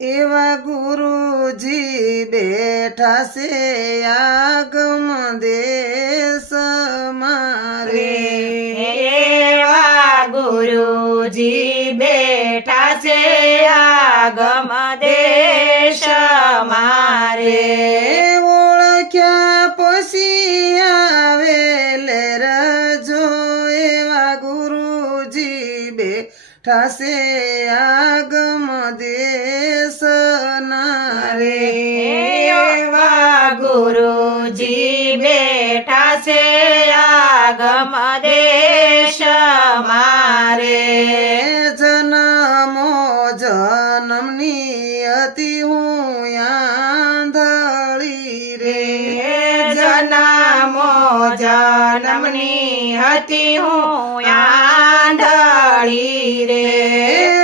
એવા ગુરુજી બેઠા છે આગમ દેશ મારે એવા ગુરુજી બેઠા છે આગમ દેશ મારે ઓળખ્યા પછી આવે રજો એવા ગુરુજી બેઠા છે આગમ દેશ નારે એવા ગુરુજી બેઠા છે આગમ દેશ મારે જન્મો જન્મની હતી હું આંધળી રે જન્મો જન્મની હતી હું આંધળી રે